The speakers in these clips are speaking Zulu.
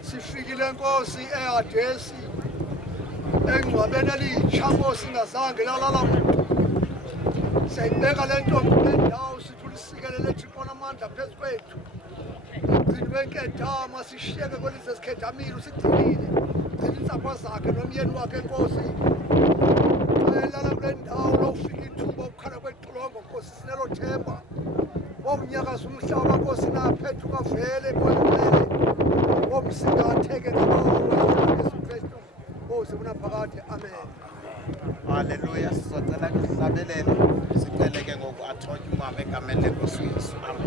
Sifikile Nkosi eAdesi engcwabeni eliyichambo singazange lalala. Siyayibeka le ntombi le ndawo sithi ulisikelele Thixo amandla phezu kwethu. Gcina benketama sishiyeke kwelise sikhedamile usigcinile. Gcina insapho zakhe nomyeni wakhe Nkosi. Ayelala kule ndawo lofika ithuba ukukhala kwexilongo Nkosi sinelo themba. Womnyakaza umhlaba Nkosi naphethu kavele bonke. Womsingatheke Yesu Kristu. Osibona phakade. Amen. Haleluya. Sizocela kuhlabelele siceleke ngoku athonya umama egameni lenkosi Yesu. Amen.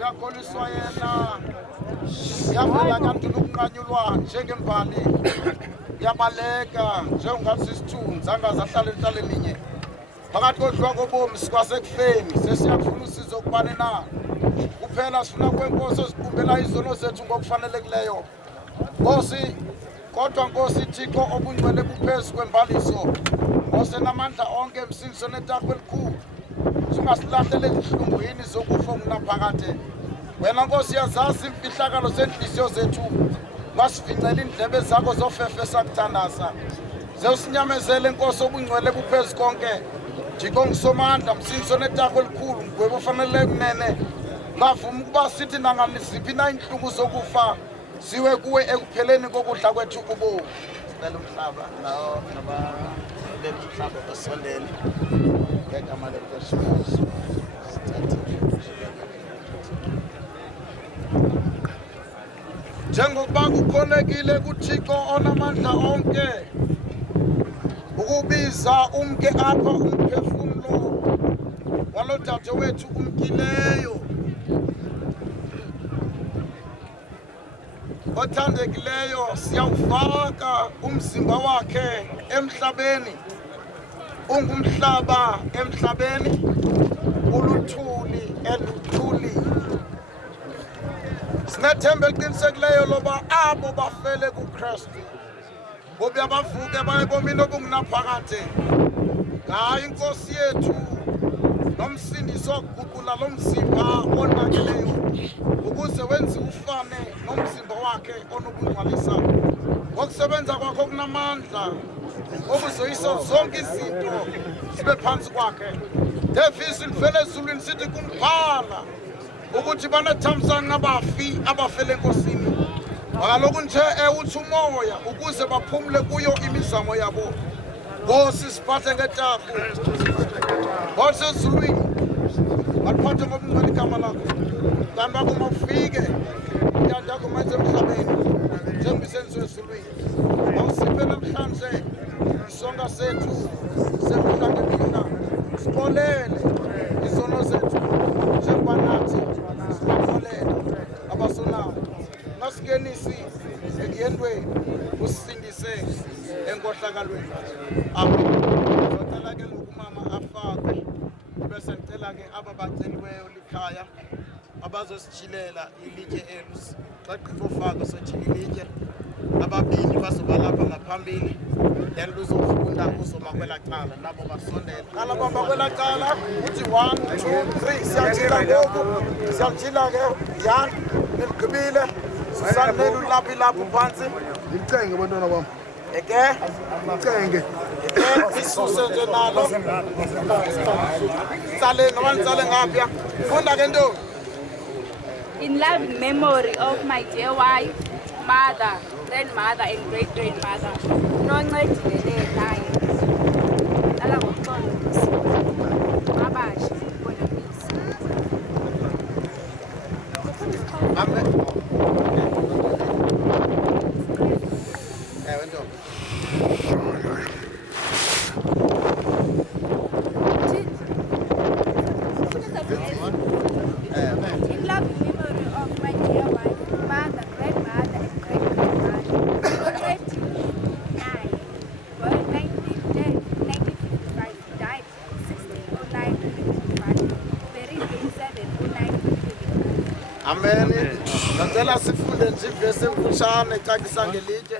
Yakholiswa yena yavela kanti ukuqanyulwa njengembali yabaleka njengokungathi isithunzi angaze ahlale enhlaleni phakathi kodlwa kobomi sikwasekufeni sesiyafuna usizo kubani na kuphela sifuna kwenkosi ezikumbela izono zethu ngokufanelekileyo Nkosi kodwa Nkosi Thixo obungcwele buphezulu kwembaliso osenamandla onke emsindiso netaqwa elikhulu singasilahlele ezihlungwini zokufa okunaphakade wena Nkosi yazazi imfihlakalo zenhliziyo zethu masivincela indlebe zakho zofefe sakuthandaza zewusinyamezele Nkosi obungcwele buphezulu konke Thixo ngisomandla msindiso netaqwa elikhulu ngwebo fanele kunene ngavuma ukuba sithi nanganisiphi na inhlungu zokufa siwe kuwe ekupheleni kokudla kwethu kubo sicela umhlaba nawo nabaleli umhlaba basondele ngegama lenkosikazi. Njengoba kukhonekile kuThixo onamandla onke ukubiza umke apha umphefumlo walo dadewethu umkileyo othandekileyo, siyawufaka umzimba wakhe emhlabeni. Ungumhlaba emhlabeni, uluthuli eluthuli. Sinethemba eliqinisekileyo loba abo bafele kuKristu bobuya bavuke baye ebomini obungunaphakade ngayo iNkosi yethu nomsindisi wokuguqula lo mzimba onakeleyo ukuze wenze ufane nomzimba wakhe onobungcwalisa ngokusebenza kwakhe okunamandla okuzoyisa zonke izinto zibe phansi kwakhe. Devisi livele ezulwini sithi kumphala ukuthi banethamsanqa nabafi abafele enkosini. Kaloku nje uthi umoya ukuze baphumule kuyo imizamo yabo. Nkosi siphathe ngetafu Nkosi ezulwini baliphathe ngobungcwele igama lakho. Kanti bakuma ufike intando yakho mayenze emhlabeni njengoba isenziwe ezulwini. Awusiphe namhlanje isonka sethu semihla ngemihla, sibolele izono zethu njengoba nathi sibafolela abasonayo. Masingenisi ekuyendweni usindise enkohlakalweni. Ngicela ke ngokumama afakwe bese ngicela ke ababaceliweyo likhaya abazosijilela ilitye elus xa qhifofaka sothini ilitye ababini bazoba lapha ngaphambili then luzofunda uzoma kwela cala nabo basondela qala bamba kwela cala uthi 1 2 3 siyajila ngoku siyajila ke yan niligqibile sisanele ulaphi lapho phansi Ngicenge bantwana bami. eke Ngicenge. isuse nje nalo sale noma nitsale ngapha funda ke ntombi. In loving memory of my dear wife, mother, grandmother, and great-grandmother, Noncedile naye. Dala ngoxolo abashi bonabisi. Amen. Ntombi. In loving memory of my dear wife, mother, grandmother, and great-grandmother, Noncedile, born 1910, 1955, died 1609, 2025, buried 2709, 2025. Amen. Ngicela sifunde nje ivesi emfushane ecacisa ngelitye.